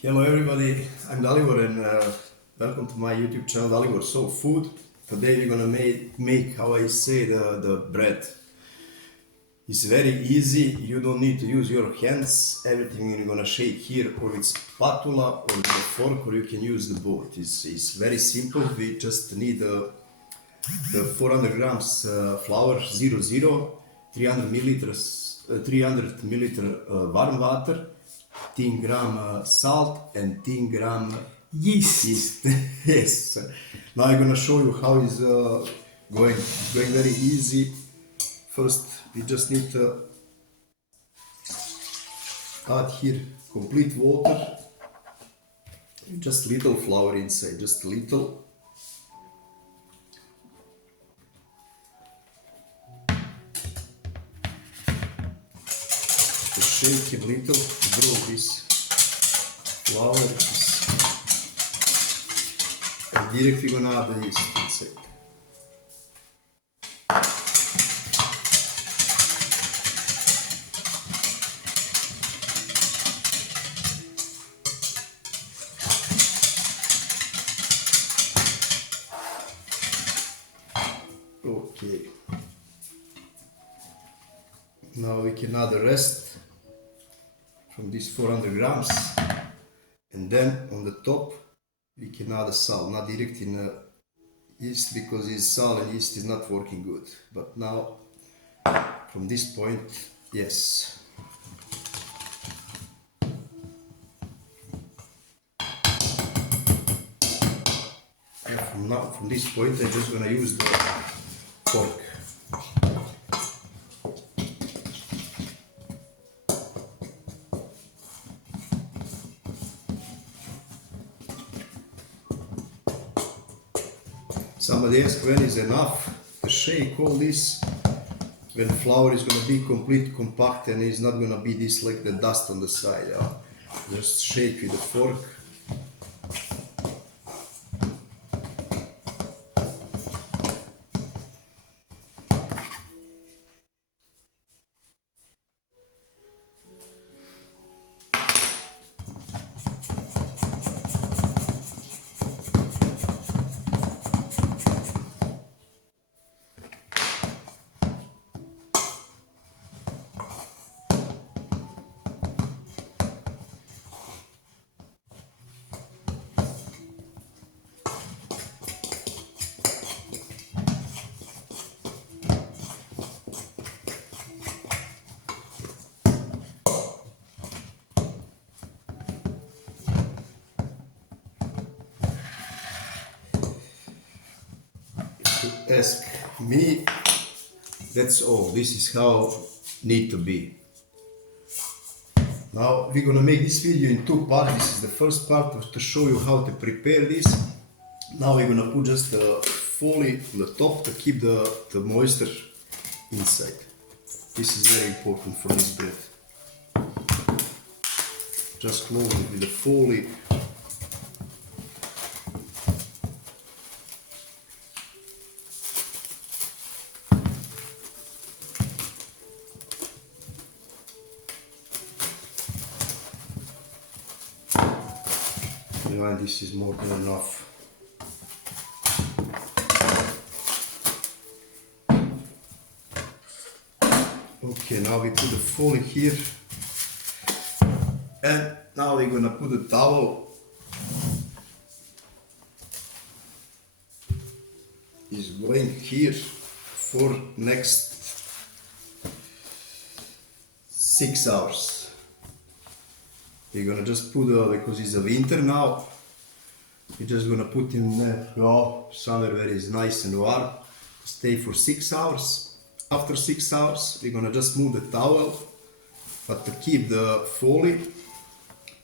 Hello everybody, I'm Dalibor and welcome to my YouTube channel Dalibor Soulfood. Today we're gonna make how I say the bread. It's very easy, you don't need to use your hands, everything you're gonna shake here or with spatula or with a fork or you can use the board. It's very simple, we just need the 400 grams flour 00, 300 milliliter warm water, 10 gram salt and 10 gram yeast. Yes. Now I'm gonna show you how it's going. It's going very easy. First, we just need to add here complete water. Just little flour inside, just little. To shake him little, grow this flour, and directly gonna add the yeast inside. Okay. Now we can add the rest from these 400 grams, and then on the top we can add the salt, not direct in the yeast because it's salt and yeast is not working good. But now from this point, yes. And from this point I'm just gonna use the fork. Somebody asked when is enough to shake all this, when flour is going to be complete compact and it's not going to be this like the dust on the side. Just shake with the fork. Ask me, that's all. This is how need to be. Now we're gonna make this video in two parts. This is the first part to show you how to prepare this. Now we're gonna put just the foil on the top to keep the moisture inside. This is very important for this bread. Just close it with the foil. And this is more than enough. Okay, now we put the foil here, and now we're gonna put the towel. Is going here for next 6 hours. We're gonna just put because it's a winter now. We're just gonna put in somewhere where it's nice and warm. Stay for 6 hours. After 6 hours, we're gonna just move the towel, but to keep the foil,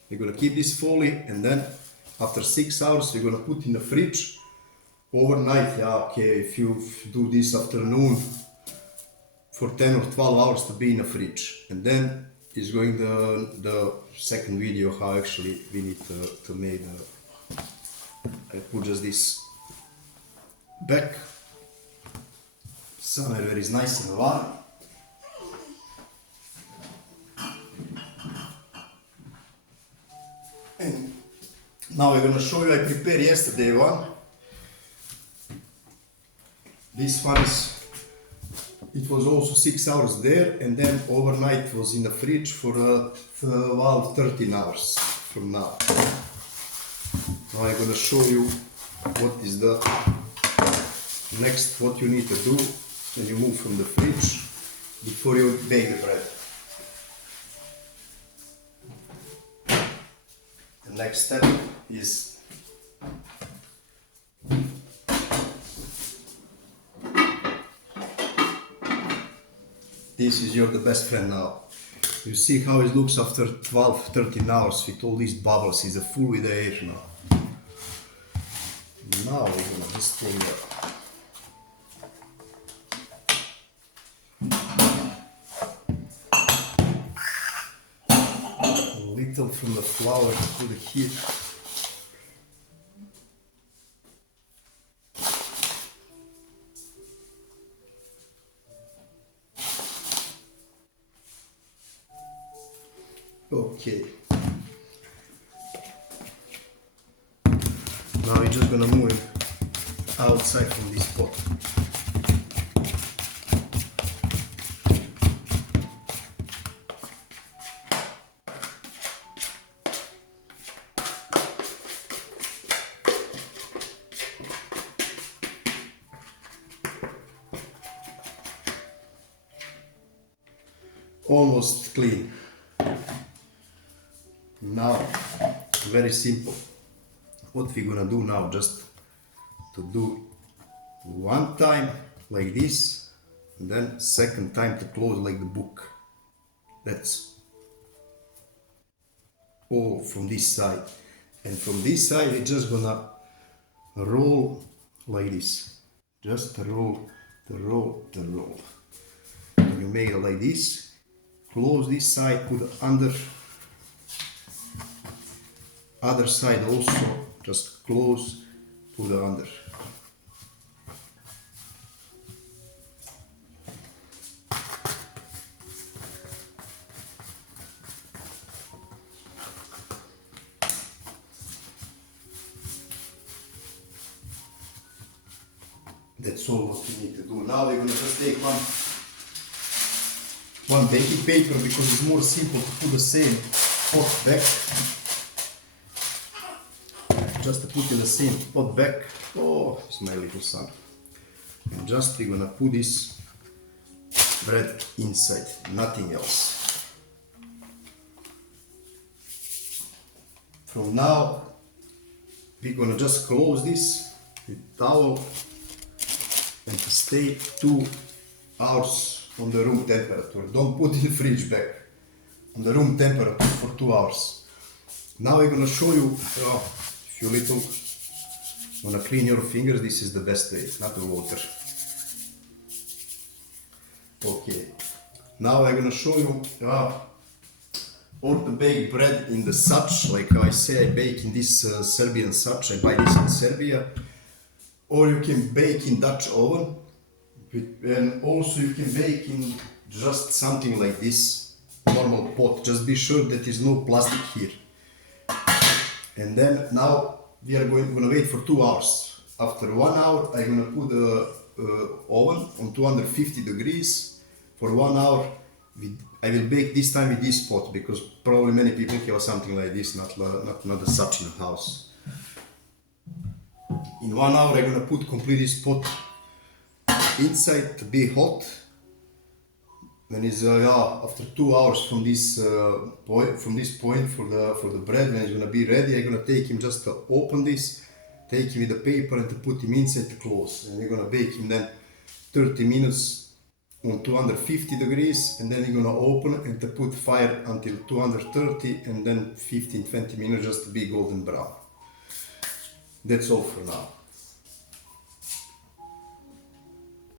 we're gonna keep this foil, and then after 6 hours, we're gonna put in the fridge overnight. Okay, if you do this afternoon for 10 or 12 hours to be in the fridge, and then is going the second video how actually we need to make I put just this back somewhere where it's nice and warm. And now I'm gonna show you, I prepared yesterday one. This one it was also 6 hours there, and then overnight it was in the fridge for about 13 hours from now. Now I'm gonna show you what is the next, what you need to do when you move from the fridge before you bake the bread. The next step is this is the best friend now. You see how it looks after 12-13 hours with all these bubbles. It's full with air now. Now we're gonna just take a little from the flour to put it here. Okay. Now we're just gonna move it outside from this pot. Almost clean. Now, very simple. What we're gonna do now, just to do one time like this, and then second time to close like the book. That's all from this side. And from this side, we're just gonna roll like this. Just roll, the roll, the roll. When you make it like this, close this side, put under. Other side also, just close, put it under. That's all what we need to do. Now we're gonna just take one baking paper, because it's more simple to put the same pot back. Just to put in the same pot back. Oh, it's my little son. And just we're gonna put this bread inside, nothing else. From now, we're gonna just close this with towel and to stay 2 hours on the room temperature. Don't put in the fridge back. On the room temperature for 2 hours. Now I'm gonna show you. If you little wanna clean your fingers, this is the best way, not the water. Okay, now I'm gonna show you how to bake bread in the such. Like I say, I bake in this Serbian such. I buy this in Serbia, or you can bake in Dutch oven, and also you can bake in just something like this normal pot. Just be sure that there's no plastic here. And then now we are gonna wait for 2 hours. After 1 hour, I'm gonna put the oven on 250 degrees for 1 hour. I will bake this time with this pot, because probably many people have something like this, not a such in the house. In 1 hour, I'm gonna put complete this pot inside to be hot. Then is after 2 hours from this point for the bread, when it's gonna be ready, I'm gonna take him just to open this, take him with the paper and to put him inside to close. And we're gonna bake him then 30 minutes on 250 degrees, and then we're gonna open and to put fire until 230, and then 15-20 minutes just to be golden brown. That's all for now.